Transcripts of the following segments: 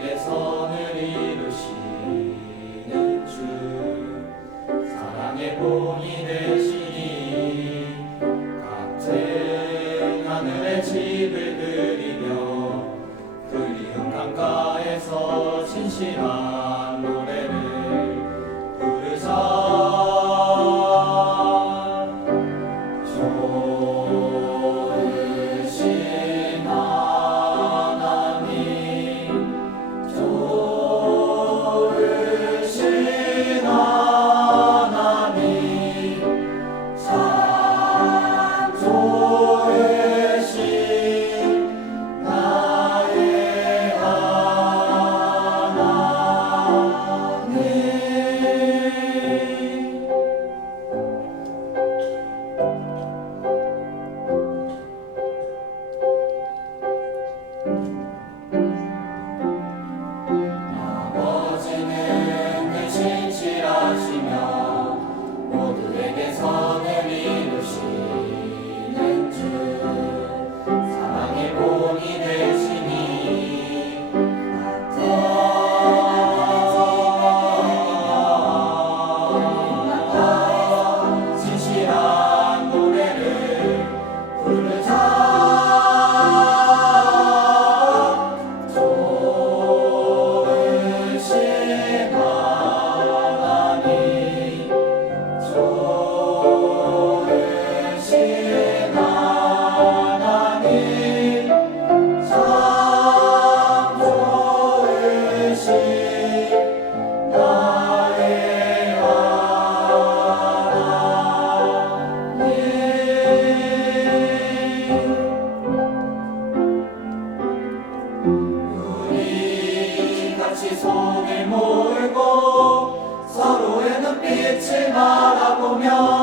내 선을 이루시는 주 사랑의 본이 되시니 같은 하늘의 집을 그리며 그 이음 가에서 진실한 오면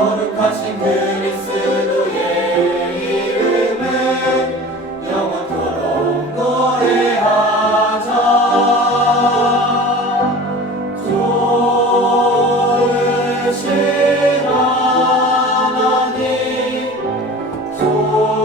거룩하신 그리스도의 이름을 영원토록 노래하자. 좋으신 하나님 좋